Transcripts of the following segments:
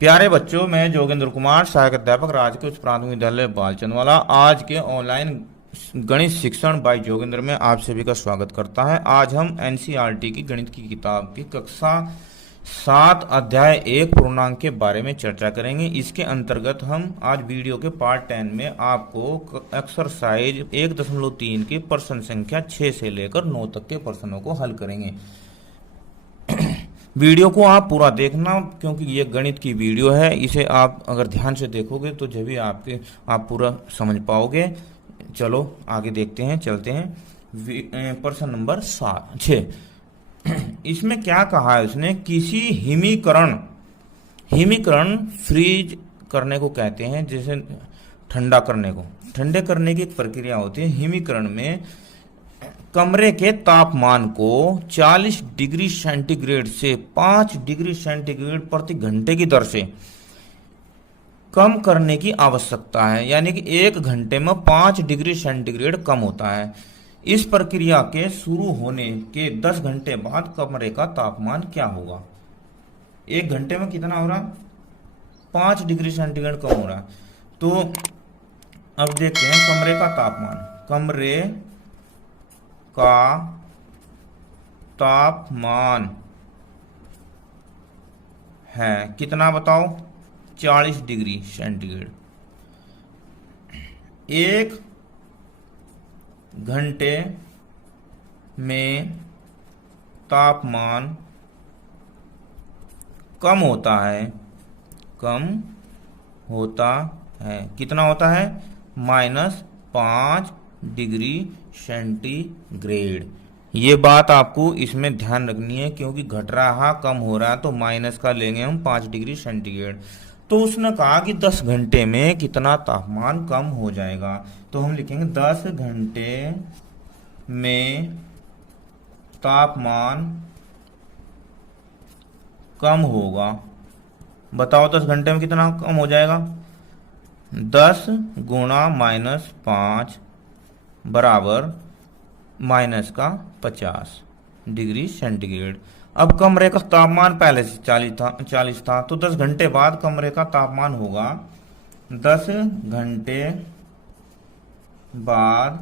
प्यारे बच्चों, मैं जोगेंद्र कुमार, सहायक अध्यापक राजकीय उच्च प्राथमिक विद्यालय बालचंदवाला, आज के ऑनलाइन गणित शिक्षण बाय जोगेंद्र में आप सभी का स्वागत करता है। आज हम एनसीईआरटी की गणित की किताब की कक्षा 7 अध्याय 1 पूर्णांक के बारे में चर्चा करेंगे। इसके अंतर्गत हम आज वीडियो के पार्ट 10 में आपको एक्सरसाइज 1.3 की प्रश्न संख्या 6 से लेकर 9 तक के प्रश्नों को हल करेंगे। वीडियो को आप पूरा देखना, क्योंकि ये गणित की वीडियो है। इसे आप अगर ध्यान से देखोगे तो जब भी आप पूरा समझ पाओगे। चलो आगे देखते हैं, चलते हैं। प्रश्न नंबर 6। इसमें क्या कहा है उसने? किसी हिमीकरण फ्रीज करने को कहते हैं, जैसे ठंडा करने को। ठंडे करने की एक प्रक्रिया होती है। हिमीकरण में कमरे के तापमान को 40 डिग्री सेंटीग्रेड से 5 डिग्री सेंटीग्रेड प्रति घंटे की दर से कम करने की आवश्यकता है, यानी कि 1 घंटे में 5 डिग्री सेंटीग्रेड कम होता है। इस प्रक्रिया के शुरू होने के 10 घंटे बाद कमरे का तापमान क्या होगा? 1 घंटे में कितना हो रहा? 5 डिग्री सेंटीग्रेड कम हो रहा। तो अब देखते हैं कमरे का तापमान। कमरे का तापमान है कितना बताओ? 40 डिग्री सेंटीग्रेड। 1 घंटे में तापमान कम होता है कितना होता है? -5 डिग्री सेंटीग्रेड। ये बात आपको इसमें ध्यान रखनी है, क्योंकि घट रहा कम हो रहा है तो माइनस का लेंगे हम 5 डिग्री सेंटीग्रेड। तो उसने कहा कि 10 घंटे में कितना तापमान कम हो जाएगा, तो हम लिखेंगे 10 घंटे में तापमान कम होगा। बताओ 10 घंटे में कितना कम हो जाएगा? 10 गुणा -5 बराबर -50 डिग्री सेंटीग्रेड। अब कमरे का तापमान पहले से 40 था, तो 10 घंटे बाद कमरे का तापमान होगा 10 घंटे बाद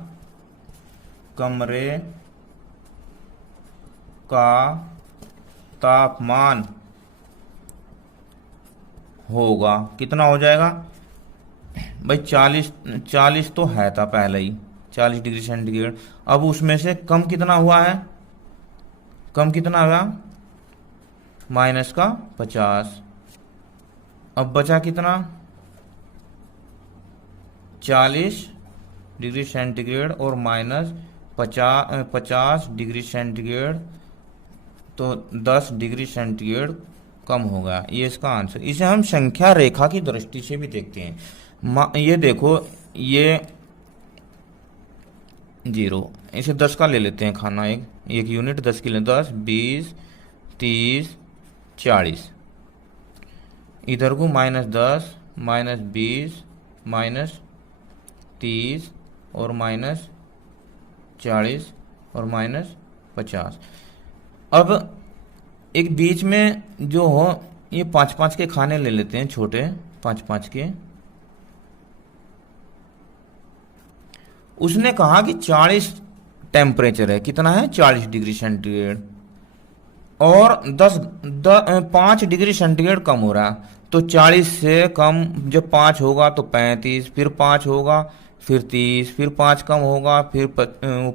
कमरे का तापमान होगा कितना हो जाएगा भाई? 40 तो है था पहले ही, 40 डिग्री सेंटीग्रेड। अब उसमें से कम कितना हुआ है? कम कितना हुआ? -50। अब बचा कितना? 40 डिग्री सेंटीग्रेड और -50 डिग्री सेंटीग्रेड, तो 10 डिग्री सेंटीग्रेड कम हो गया। ये इसका आंसर। इसे हम संख्या रेखा की दृष्टि से भी देखते हैं। ये देखो, ये 0, इसे 10 का ले लेते हैं खाना। एक यूनिट 10 की ले, 10, 20, 30, 40। इधर को -10, -20, -30 और -40 और -50। अब एक बीच में जो हो, ये 5-5 के खाने ले लेते हैं, छोटे 5-5 के। उसने कहा कि 40 टेम्परेचर है, कितना है? 40 डिग्री सेंटीग्रेड, और 5 डिग्री सेंटीग्रेड कम हो रहा है। तो 40 से कम जब 5 होगा तो 35, फिर 5 होगा, फिर 30, फिर 5 कम होगा, फिर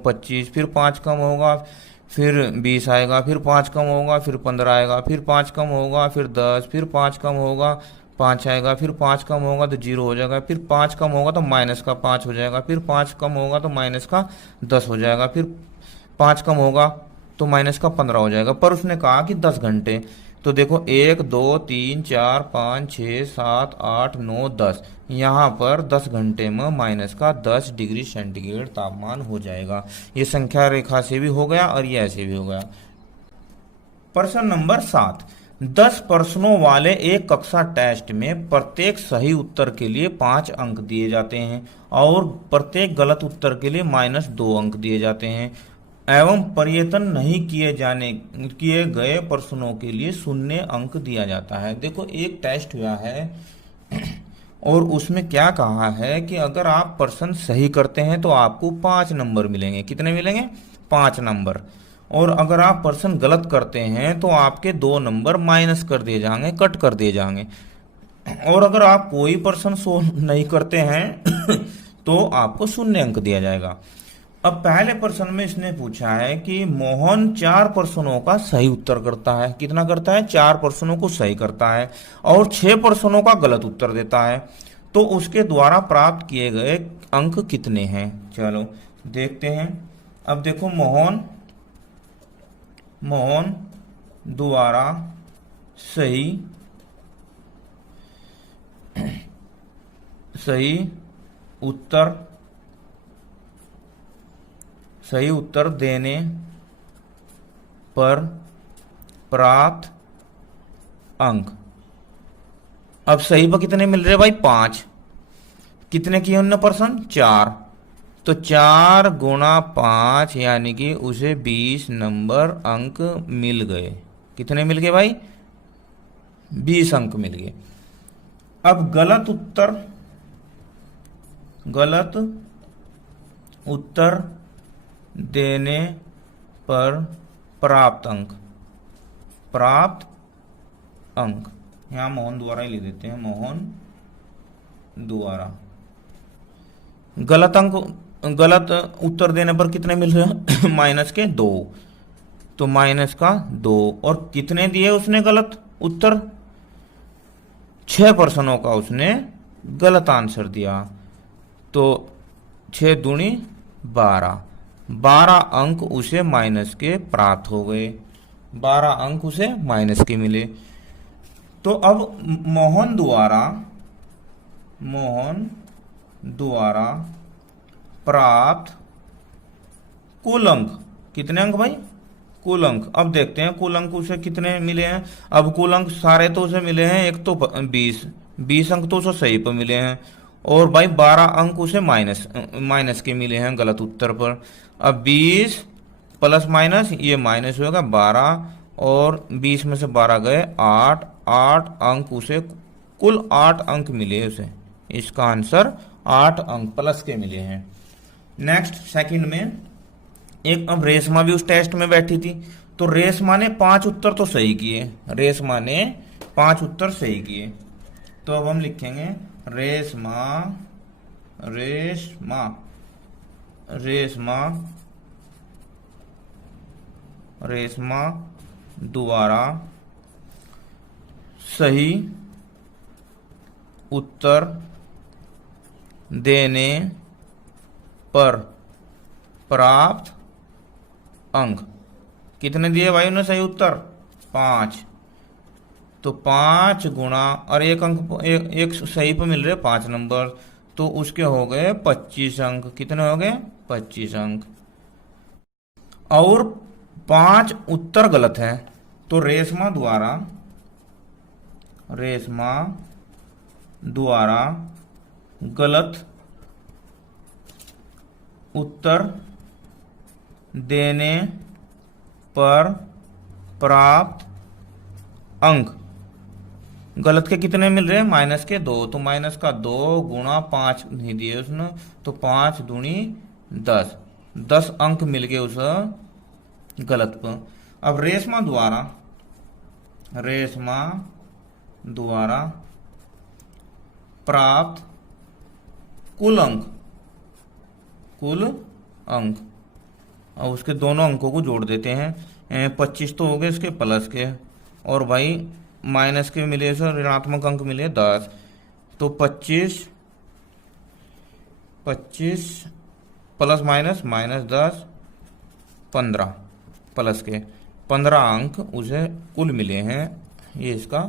25, फिर 5 कम होगा, फिर 20 आएगा, फिर 5 कम होगा, फिर 15 आएगा, फिर 5 कम होगा, फिर 10, फिर 5 कम होगा, 5 आएगा, फिर 5 कम होगा तो 0 हो जाएगा, फिर 5 कम होगा तो -5 हो जाएगा, फिर 5 कम होगा तो -10 हो जाएगा, फिर 5 कम होगा तो -15 हो जाएगा। पर उसने कहा कि 10 घंटे। तो देखो 1, 2, 3, 4, 5, 6, 7, 8, 9, 10। यहाँ पर 10 घंटे में -10 डिग्री सेंटीग्रेड तापमान हो जाएगा। ये संख्या रेखा से भी हो गया और ये ऐसे भी हो गया। प्रश्न नंबर 7। 10 प्रश्नों वाले एक कक्षा टेस्ट में प्रत्येक सही उत्तर के लिए 5 अंक दिए जाते हैं और प्रत्येक गलत उत्तर के लिए -2 अंक दिए जाते हैं। एवं प्रयत्न नहीं किए गए प्रश्नों के लिए 0 अंक दिया जाता है। देखो एक टेस्ट हुआ है और उसमें क्या कहा है कि अगर आप प्रश्न सही करते हैं तो आपको 5 नंबर मिलेंगे। कितने मिलेंगे? 5 नंबर। और अगर आप प्रश्न गलत करते हैं तो आपके 2 नंबर माइनस कर दिए जाएंगे, कट कर दिए जाएंगे। और अगर आप कोई प्रश्न सोल्व नहीं करते हैं तो आपको 0 अंक दिया जाएगा। अब पहले प्रश्न में इसने पूछा है कि मोहन 4 प्रश्नों का सही उत्तर करता है। कितना करता है? 4 प्रश्नों को सही करता है और 6 प्रश्नों का गलत उत्तर देता है। तो उसके द्वारा प्राप्त किए गए अंक कितने हैं? चलो देखते हैं। अब देखो मोहन द्वारा सही उत्तर देने पर प्राप्त अंक। अब सही पर कितने मिल रहे भाई? 5। कितने किए उन्होंने प्रश्न? 4। तो 4 गुणा 5 यानी कि उसे 20 नंबर अंक मिल गए। कितने मिल गए भाई? 20 अंक मिल गए। अब गलत उत्तर देने पर प्राप्त अंक। यहां मोहन द्वारा ही ले देते हैं, मोहन द्वारा। गलत उत्तर देने पर कितने मिल रहे हैं? माइनस के 2। तो माइनस का 2। और कितने दिए उसने गलत उत्तर? 6 प्रश्नों का उसने गलत आंसर दिया। तो 6 दूनी 12। 12 अंक उसे माइनस के प्राप्त हो गए। 12 अंक उसे माइनस के मिले। तो अब मोहन द्वारा प्राप्त कुल अंक कितने अंक भाई? कुल अंक। अब देखते हैं कुल अंक उसे कितने मिले हैं। अब कुल अंक सारे तो उसे मिले हैं, एक तो 20 अंक तो उसे सही पर मिले हैं और भाई 12 अंक उसे माइनस के मिले हैं गलत उत्तर पर। अब 20 प्लस माइनस ये माइनस होगा 12 और 20 में से 12 गए 8 अंक उसे, कुल 8 अंक मिले उसे। इसका आंसर 8 अंक प्लस के मिले हैं। नेक्स्ट सेकंड में एक, अब रेशमा भी उस टेस्ट में बैठी थी तो रेशमा ने 5 उत्तर तो सही किए। रेशमा ने 5 उत्तर सही किए। तो अब हम लिखेंगे रेशमा द्वारा सही उत्तर देने पर प्राप्त अंक। कितने दिए भाई उन्हें सही उत्तर? 5। तो 5 गुणा, और एक अंक एक सही पे मिल रहे 5 नंबर, तो उसके हो गए 25 अंक। कितने हो गए? 25 अंक। और 5 उत्तर गलत है। तो रेशमा द्वारा गलत उत्तर देने पर प्राप्त अंक। गलत के कितने मिल रहे हैं? माइनस के 2। तो माइनस का 2 गुणा 5 नहीं दिए उसने, तो 5 दूनी 10। 10 अंक मिल गए उस गलत पर। अब रेशमा द्वारा प्राप्त कुल अंक। अब उसके दोनों अंकों को जोड़ देते हैं। 25 तो हो गए इसके प्लस के, और भाई माइनस के मिले सर, ऋणात्मक अंक मिले 10। तो 25 प्लस माइनस 10 15 प्लस के 15 अंक उसे कुल मिले हैं। ये इसका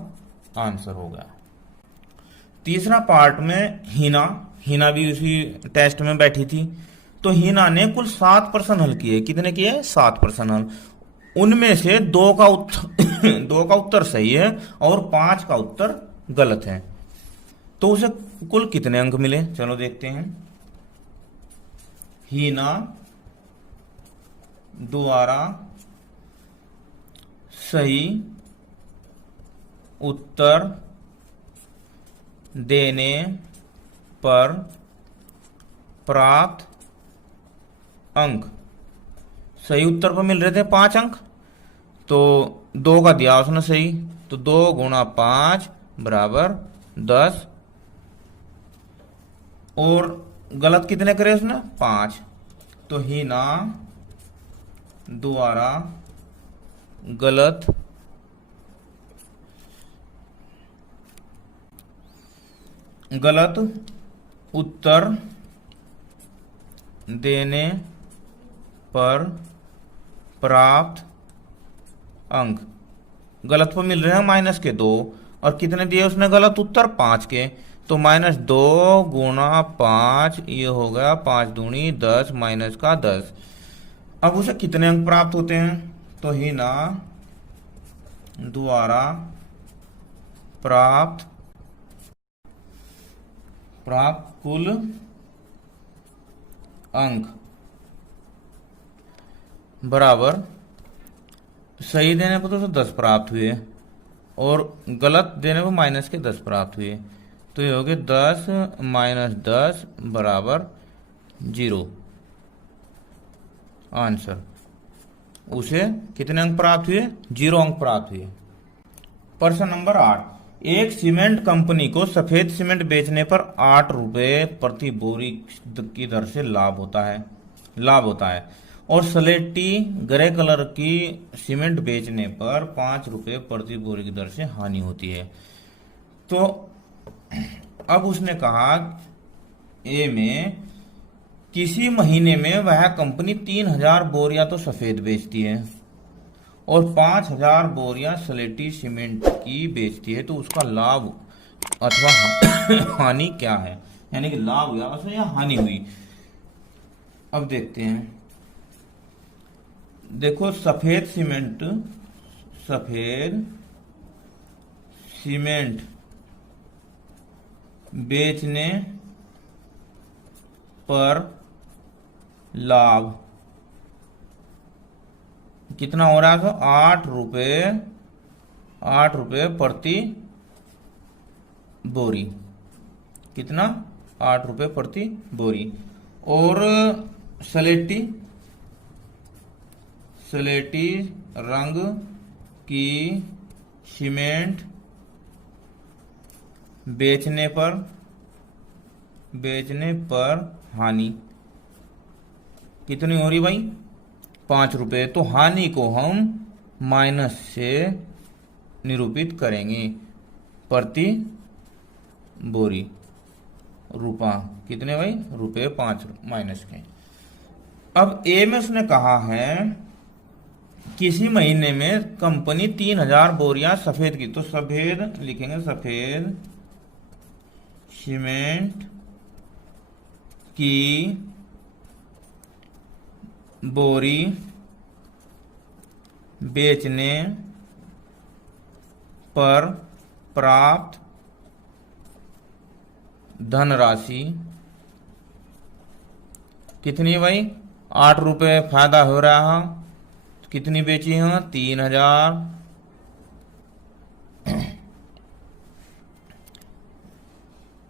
आंसर होगा। तीसरा पार्ट में हीना भी उसी टेस्ट में बैठी थी। तो हीना ने कुल 7 प्रश्न हल किए। कितने किए? 7 प्रश्न हल। उनमें से 2 का उत्तर सही है और 5 का उत्तर गलत है। तो उसे कुल कितने अंक मिले? चलो देखते हैं। हीना द्वारा सही उत्तर देने पर प्राप्त अंक। सही उत्तर पर मिल रहे थे 5 अंक, तो 2 का दिया उसने सही, तो 2 गुणा 5 बराबर 10, और गलत कितने करे उसने 5, तो हीना द्वारा गलत उत्तर देने पर प्राप्त अंक। गलत पर मिल रहे हैं -2, और कितने दिए उसने गलत उत्तर 5 के, तो -2 गुणा 5, ये हो गया 5 दूनी 10 माइनस का 10। अब उसे कितने अंक प्राप्त होते हैं, तो हीना द्वारा प्राप्त कुल अंक बराबर, सही देने पर तो 10 प्राप्त हुए और गलत देने पर -10 प्राप्त हुए, तो ये हो गए 10 माइनस 10 बराबर 0। आंसर उसे कितने अंक प्राप्त हुए, 0 अंक प्राप्त हुए। प्रश्न नंबर 8, एक सीमेंट कंपनी को सफेद सीमेंट बेचने पर 8 रुपए प्रति बोरी की दर से लाभ होता है और स्लेटी ग्रे कलर की सीमेंट बेचने पर 5 रुपए प्रति बोरी की दर से हानि होती है। तो अब उसने कहा ए में किसी महीने में वह कंपनी 3000 बोरियां तो सफेद बेचती है और 5000 बोरियां स्लेटी सीमेंट की बेचती है, तो उसका लाभ अथवा हानि क्या है, यानी कि लाभ हुआ उसमें या हानि हुई। अब देखते हैं, देखो सफेद सीमेंट बेचने पर लाभ कितना हो रहा है, तो 8 रुपए प्रति बोरी, कितना 8 रुपए प्रति बोरी। और स्लेटी रंग की सीमेंट बेचने पर हानि कितनी हो रही भाई, 5 रुपए। तो हानि को हम माइनस से निरूपित करेंगे, प्रति बोरी रुपया कितने भाई, रुपए 5 माइनस के। अब ए में उसने कहा है किसी महीने में कंपनी 3000 बोरियां सफेद की, तो सफेद लिखेंगे, सफेद सीमेंट की बोरी बेचने पर प्राप्त धनराशि कितनी भाई, 8 रुपए फायदा हो रहा है, कितनी बेची है 3000,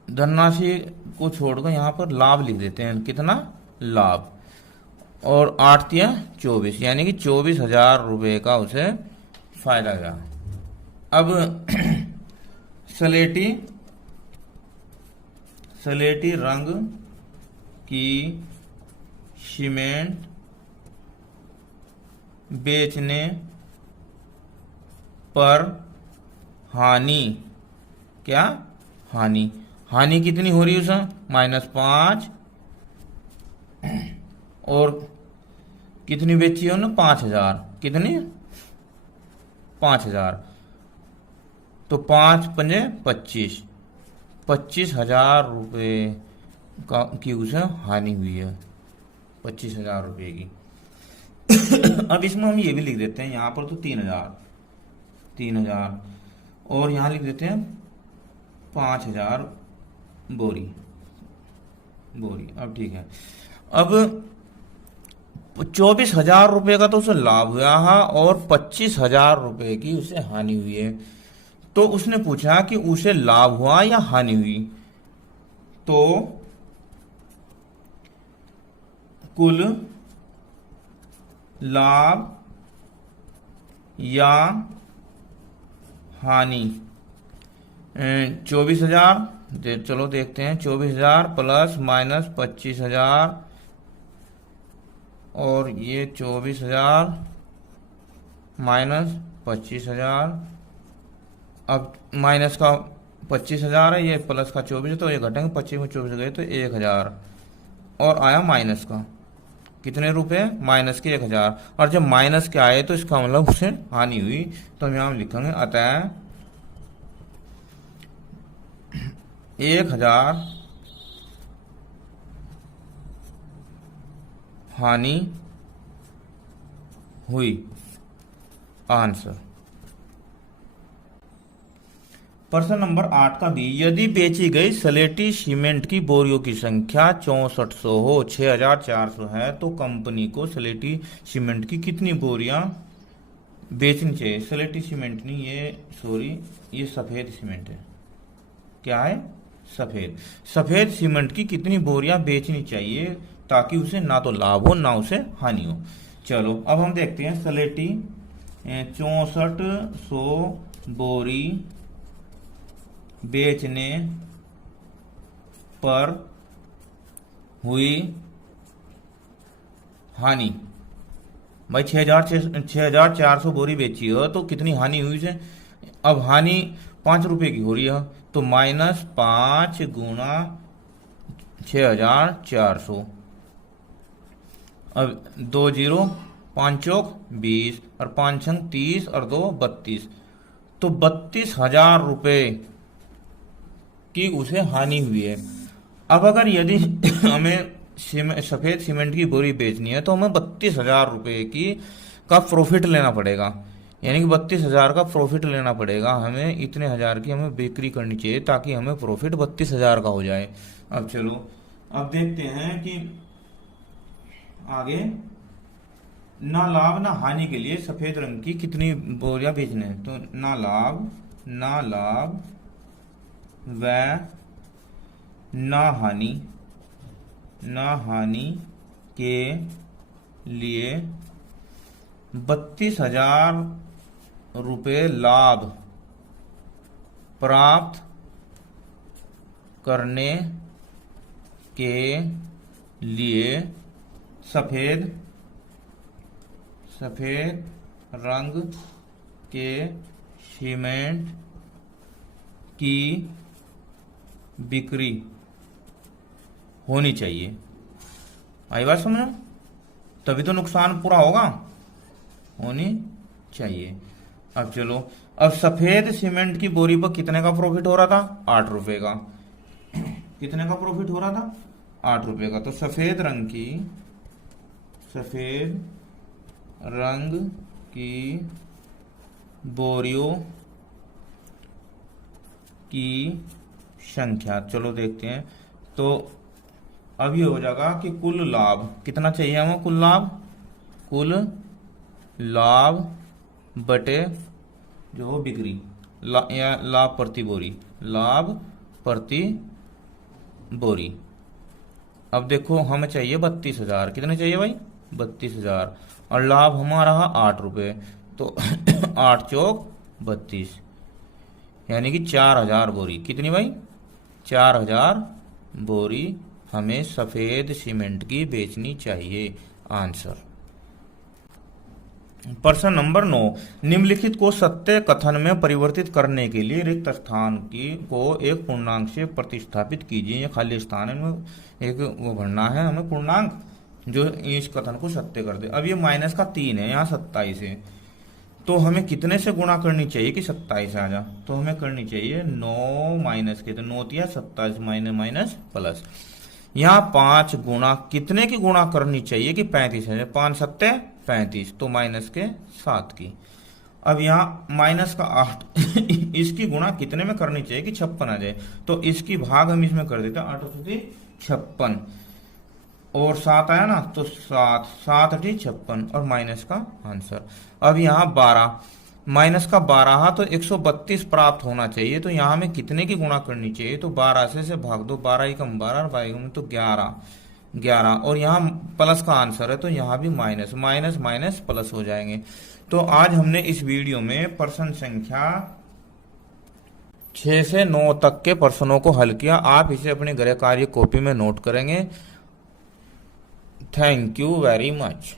धनराशि को छोड़कर यहां पर लाभ लिख देते हैं, कितना लाभ, और 8 तिया 24, यानी कि 24,000 रुपये का उसे फायदा हुआ। अब स्लेटी रंग की सीमेंट बेचने पर हानि, क्या हानि कितनी हो रही है उसमें, -5, और कितनी बेची है उन्होंने 5000, कितनी 5000, तो 5 पंजे 25,000 रुपये की उसे हानि हुई है, 25,000 रुपये की। अब इसमें हम ये भी लिख देते हैं, यहां पर तो 3000 और यहां लिख देते हैं 5000 बोरी। अब ठीक है, अब 24,000 रुपये का तो उसे लाभ हुआ है और 25,000 रुपये की उसे हानि हुई है। तो उसने पूछा कि उसे लाभ हुआ या हानि हुई। तो कुल लाभ या हानि 24,000, चलो देखते हैं, 24,000 प्लस माइनस 25,000 और ये 24,000 माइनस 25,000। अब माइनस का 25,000 है, ये प्लस का 24 है, तो ये घटेंगे, 25 में 24 गए तो 1,000 और आया माइनस का कितने रुपए, माइनस के 1,000। और जब माइनस के आए तो इसका मतलब उसे हानि हुई। तो हम यहां लिखेंगे अतः 1,000 हानि हुई। आंसर। प्रश्न नंबर 8 का बी, यदि बेची गई स्लेटी सीमेंट की बोरियों की संख्या 6400 हो, 6400 है, तो कंपनी को स्लेटी सीमेंट की कितनी बोरियां बेचनी चाहिए। स्लेटी सीमेंट नहीं, ये सॉरी, ये सफेद सीमेंट है। क्या है, सफेद। सफेद सीमेंट की कितनी बोरियां बेचनी चाहिए ताकि उसे ना तो लाभ हो ना उसे हानि हो। चलो अब हम देखते हैं स्लेटी 6400 बोरी बेचने पर हुई हानि। भाई 6,400 बोरी बेची हो तो कितनी हानि हुई से। अब हानि 5 रुपए की हो रही है, तो -5 गुणा 6,400। अब 2 जीरो, 5 चौक 20 और 5 छंग 30 और 2 32, तो 32,000 रुपये की उसे हानि हुई है। अब अगर यदि हमें सफेद सीमेंट की बोरी बेचनी है तो हमें 32,000 रुपये की का प्रॉफिट लेना पड़ेगा, यानी कि 32,000 का प्रॉफिट लेना पड़ेगा। हमें इतने हजार की हमें बिक्री करनी चाहिए ताकि हमें प्रॉफिट 32,000 का हो जाए। अब चलो अब देखते हैं कि आगे ना लाभ ना हानि के लिए सफेद रंग की कितनी बोरियां बेचने हैं। तो ना लाभ व ना हानि के लिए 32,000 रुपये लाभ प्राप्त करने के लिए सफेद रंग के सीमेंट की बिक्री होनी चाहिए। आई बात समझो, तभी तो नुकसान पूरा होगा, होनी चाहिए। अब चलो, अब सफेद सीमेंट की बोरी पर कितने का प्रॉफिट हो रहा था, 8 रुपए का। कितने का प्रॉफिट हो रहा था, 8 रुपए का। तो सफेद रंग की बोरियों की संख्या, चलो देखते हैं। तो अब ये हो जाएगा कि कुल लाभ कितना चाहिए हमें, कुल लाभ बटे जो हो बिक्री, या लाभ प्रति बोरी। अब देखो हमें चाहिए 32,000, कितने चाहिए भाई, 32,000, और लाभ हमारा 8 रुपये, तो 8 चौक 32, यानी कि 4,000 बोरी। कितनी भाई, 4,000 बोरी हमें सफेद सीमेंट की बेचनी चाहिए। आंसर। प्रश्न नंबर 9, निम्नलिखित को सत्य कथन में परिवर्तित करने के लिए रिक्त स्थान को एक पूर्णांक से प्रतिस्थापित कीजिए। ये खाली स्थान है, इनमें एक वो भरना है हमें पूर्णांक जो इस कथन को सत्य कर दे। अब ये माइनस का 3 है, यहाँ 27 है, तो हमें कितने से गुणा करनी चाहिए कि 27 आ जा। तो हमें करनी चाहिए 9 माइनस के, तो 9 या 27 माइनस प्लस। यहाँ 5 गुणा कितने की गुणा करनी चाहिए कि 35 है, 5 सत्ते 35, तो माइनस के 7 की। अब यहाँ माइनस का 8 इसकी गुणा कितने में करनी चाहिए कि 56 आ जाए, तो इसकी भाग हम इसमें कर देते हैं 8 56। और 7 आया ना, तो 7 7 8 56 और माइनस का आंसर। अब यहाँ 12, माइनस का 12 तो 132 प्राप्त होना चाहिए। तो यहाँ हमें कितने की गुणा करनी चाहिए, तो 12 से भाग दो, 12 एकम 12 और 12 एकम तो 11 11, और यहाँ प्लस का आंसर है तो यहाँ भी माइनस माइनस माइनस प्लस हो जाएंगे। तो आज हमने इस वीडियो में प्रश्न संख्या 6 से 9 तक के प्रश्नों को हल किया। आप इसे अपने गृह कार्य कॉपी में नोट करेंगे। Thank you very much.